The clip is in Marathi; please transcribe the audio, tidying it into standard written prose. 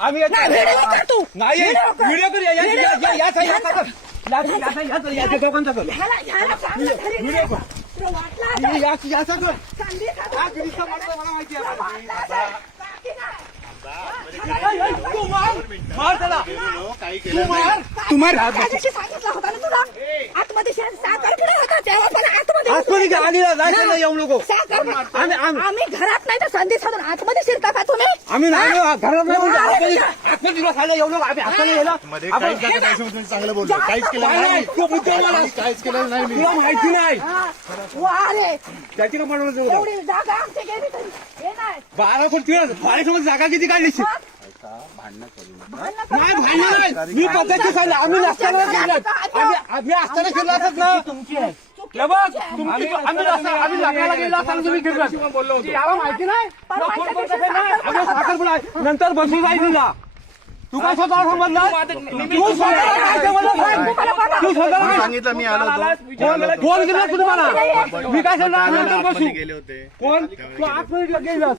आम्ही नाही व्हिडिओ करूया येऊ नको आम्ही घरात नाही तर संधी साधून आतमध्ये शिरता का तुम्ही? आम्ही नाही घरात नाही येऊ नको आम्ही हाताने गेला चांगलं बोलतो काहीच केलं नाही काहीच केलं नाही मी तुला माहिती नाही वा रे त्याची का म्हणून एवढी जागा आमची गेली तरी हे नाही 12 कोटी बाळेसोबत जागा किती काढली नाही भांडण मी पद्धती सांगितलं आम्ही नसताना आम्ही असताना फिरला असत ना आम्ही लग्नाला गेलो असताना तुम्ही फिरला बोललो होतो याला माहिती नाही साखरपुडा नंतर बसून जाईल तुला तू काय स्वतः समजला तू स्वतः सांगितलं मी आलो फोन केला तुम्हाला मी काय सांगणार नंतर बसू गेले होते कोण तू 8 मिनिट गेला